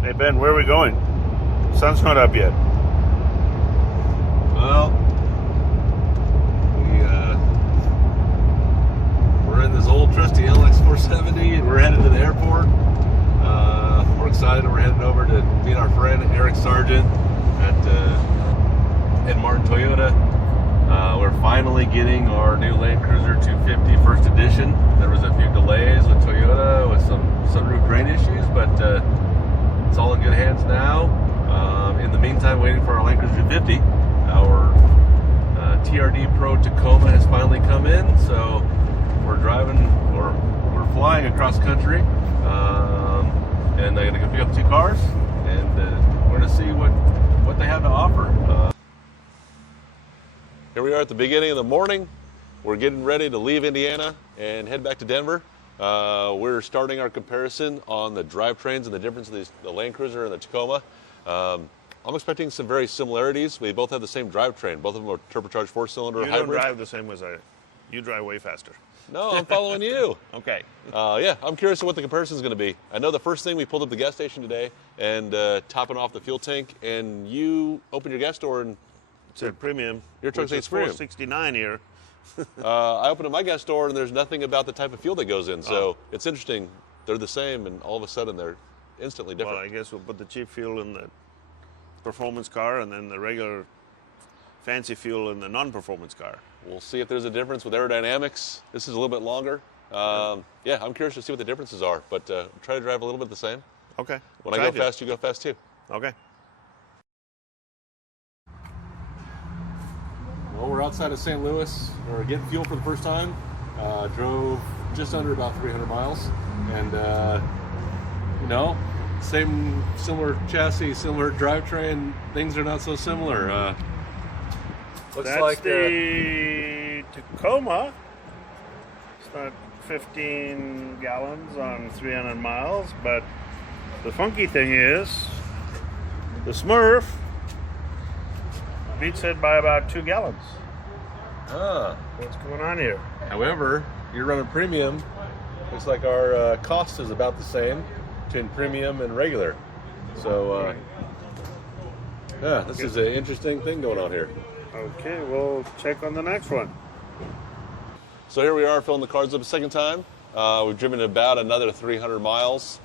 Hey Ben, where are we going? Sun's not up yet. Well, we're in this old trusty LX470 and we're headed to the airport. We're excited. We're headed over to meet our friend Eric Sargent at Ed Martin Toyota. We're finally getting our new Land Cruiser 250 first edition. There was a few delays with Toyota with some sunroof drain issues, but it's all in good hands now. In the meantime, waiting for our Land Cruiser 250. Our TRD Pro Tacoma has finally come in, so we're flying across country, and I'm gonna go pick up 2 cars, and we're gonna see what they have to offer. Here we are at the beginning of the morning. We're getting ready to leave Indiana and head back to Denver. We're starting our comparison on the drivetrains and the difference of the Land Cruiser and the Tacoma. I'm expecting some very similarities. We both have the same drivetrain. Both of them are turbocharged 4-cylinder hybrid. You don't drive the same as you drive way faster. No, I'm following you. Okay. Yeah, I'm curious what the comparison is going to be. I know the first thing we pulled up the gas station today and topping off the fuel tank, and you opened your gas door and it said premium. Your truck says premium. $4.69 here. I opened up my gas door and there's nothing about the type of fuel that goes in. So It's interesting. They're the same, and all of a sudden they're instantly different. Well, I guess we'll put the cheap fuel in the performance car and then the regular fancy fuel in the non-performance car. We'll see if there's a difference with aerodynamics. This is a little bit longer. Yeah, I'm curious to see what the differences are, but try to drive a little bit the same. Okay. When I go fast, you go fast too. Okay. Well, we're outside of St. Louis. We're getting fuel for the first time. Drove just under about 300 miles, and similar chassis, similar drivetrain. Things are not so similar. Looks That's like the Tacoma. It's not 15 gallons on 300 miles, but the funky thing is the Smurf beats it by about 2 gallons. What's going on here? However, you're running premium. Looks like our cost is about the same between premium and regular. So, yeah, this is an interesting thing going on here. Okay, we'll check on the next one. So here we are filling the cars up a second time. We've driven about another 300 miles.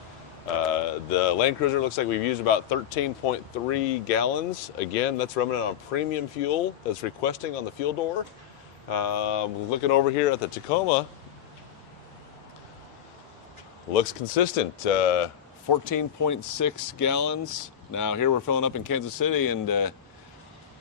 The Land Cruiser looks like we've used about 13.3 gallons. Again, that's running on premium fuel that's requesting on the fuel door. Looking over here at the Tacoma, looks consistent. 14.6 gallons. Now here we're filling up in Kansas City, and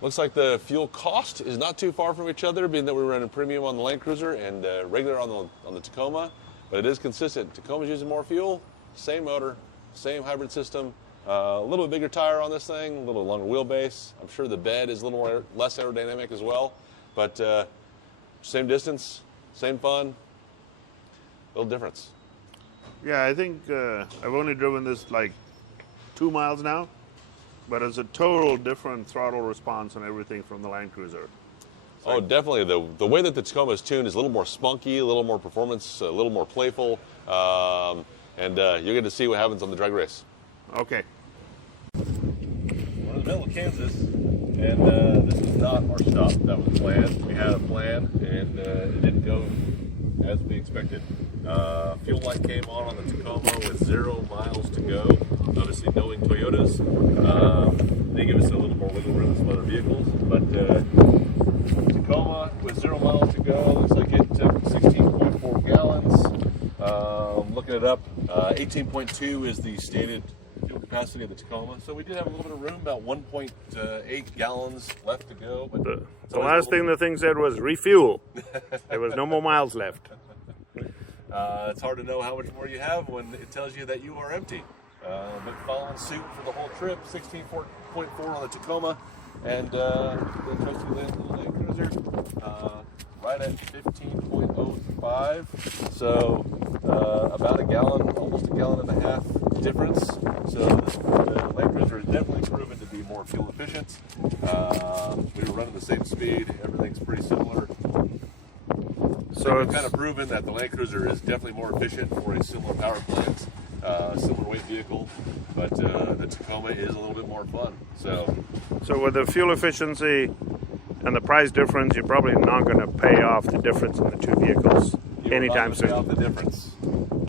looks like the fuel cost is not too far from each other, being that we're running premium on the Land Cruiser and regular on the Tacoma, but it is consistent. Tacoma's using more fuel, same motor, same hybrid system, a little bit bigger tire on this thing, a little longer wheelbase. I'm sure the bed is a little less aerodynamic as well, but same distance, same fun, little difference. Yeah, I think I've only driven this like 2 miles now, but it's a total different throttle response and everything from the Land Cruiser. Oh, definitely. The way that the Tacoma is tuned is a little more spunky, a little more performance, a little more playful, and you'll get to see what happens on the drag race. Okay. We're in the middle of Kansas, and this is not our stop that was planned. We had a plan, and it didn't go as we expected. Fuel light came on the Tacoma with 0 miles to go. Obviously, knowing Toyotas, they give us a little more wiggle room than some other vehicles. But Tacoma with 0 miles to go, looks like it took 16.4 gallons. Looking it up, 18.2 is the stated fuel capacity of the Tacoma. So we did have a little bit of room, about 1.8 gallons left to go. But the last thing the thing said was refuel. There was no more miles left. It's hard to know how much more you have when it tells you that you are empty. But following suit for the whole trip, 16.4 on the Tacoma, and the trusty Land Cruiser, right at 15.05. So about a gallon, almost a gallon and a half difference. So the Land Cruiser has definitely proven to be more fuel efficient. We were running the same speed. Everything's pretty similar. So it's kind of proven that the Land Cruiser is definitely more efficient for a similar power plant. similar weight vehicle, but the Tacoma is a little bit more fun. So with the fuel efficiency and the price difference, you're probably not going to pay off the difference in the two vehicles anytime soon. Pay off the difference.